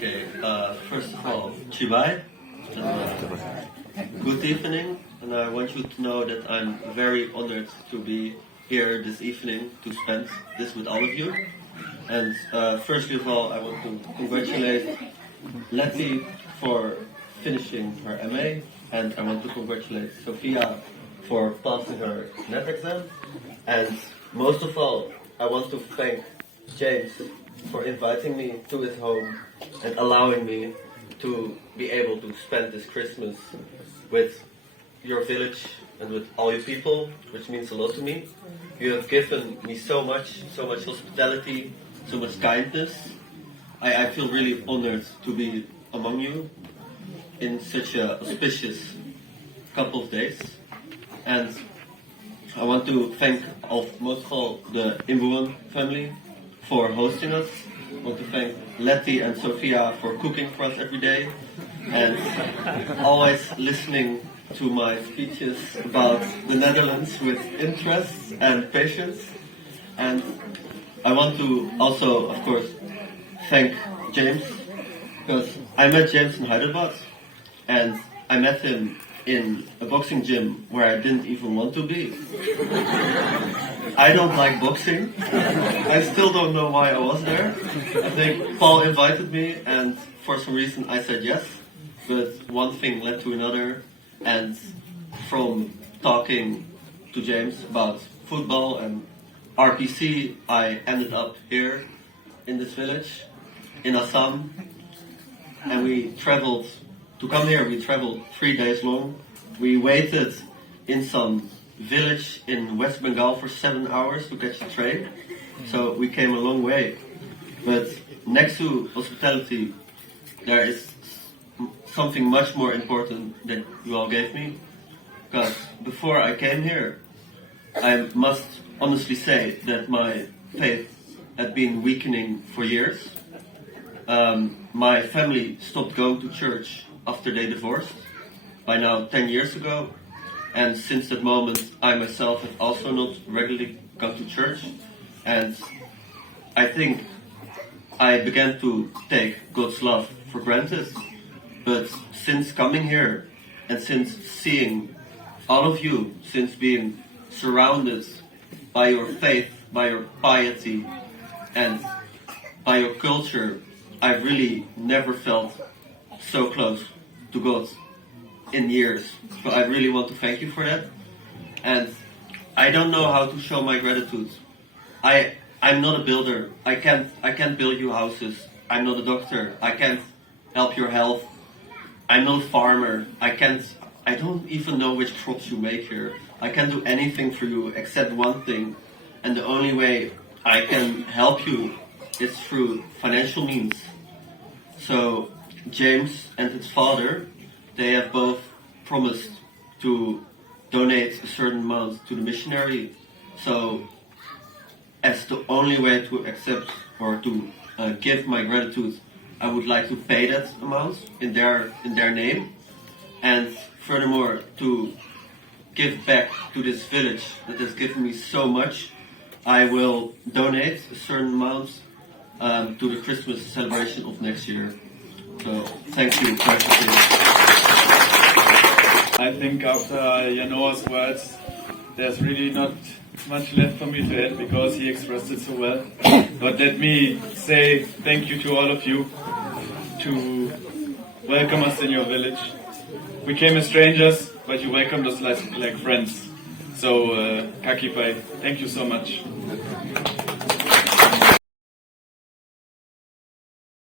Okay, first of all, Chibai, good evening, and I want you to know that I'm very honored to be here this evening to spend this with all of you. And firstly of all, I want to congratulate Letty for finishing her MA, and I want to congratulate Sophia for passing her NET exam, and most of all, I want to thank James for inviting me to his home and allowing me to be able to spend this Christmas with your village and with all you people, which means a lot to me. You have given me so much hospitality, so much kindness. I feel really honored to be among you in such a auspicious couple of days. And I want to thank most of all the Imbuan family for hosting us. I want to thank Letty and Sophia for cooking for us every day and always listening to my speeches about the Netherlands with interest and patience. And I want to also, of course, thank James, because I met James in Hyderabad and I met him in a boxing gym where I didn't even want to be. I don't like boxing. I still don't know why I was there. I think Paul invited me and for some reason I said yes. But one thing led to another, and from talking to James about football and RPC, I ended up here in this village, in Assam, and we traveled. To come here, we traveled 3 days long. We waited in some village in West Bengal for 7 hours to catch the train. So we came a long way. But next to hospitality, there is something much more important that you all gave me. Because before I came here, I must honestly say that my faith had been weakening for years. My family stopped going to church after they divorced, by now 10 years ago, and since that moment I myself have also not regularly gone to church, and I think I began to take God's love for granted. But since coming here and since seeing all of you, since being surrounded by your faith, by your piety and by your culture, I really never felt so close to God in years. So I really want to thank you for that. And I don't know how to show my gratitude. I'm not a builder. I can't build you houses. I'm not a doctor. I can't help your health. I'm not a farmer. I don't even know which crops you make here. I can't do anything for you except one thing. And the only way I can help you is through financial means. So James and his father, they have both promised to donate a certain amount to the missionary. So as the only way to accept or to give my gratitude, I would like to pay that amount in their name, and furthermore to give back to this village that has given me so much. I will donate a certain amount to the Christmas celebration of next year. So thank you. I think after Janoah's words, there's really not much left for me to add because he expressed it so well. But let me say thank you to all of you to welcome us in your village. We came as strangers, but you welcomed us like friends. So, Kakipai, thank you so much.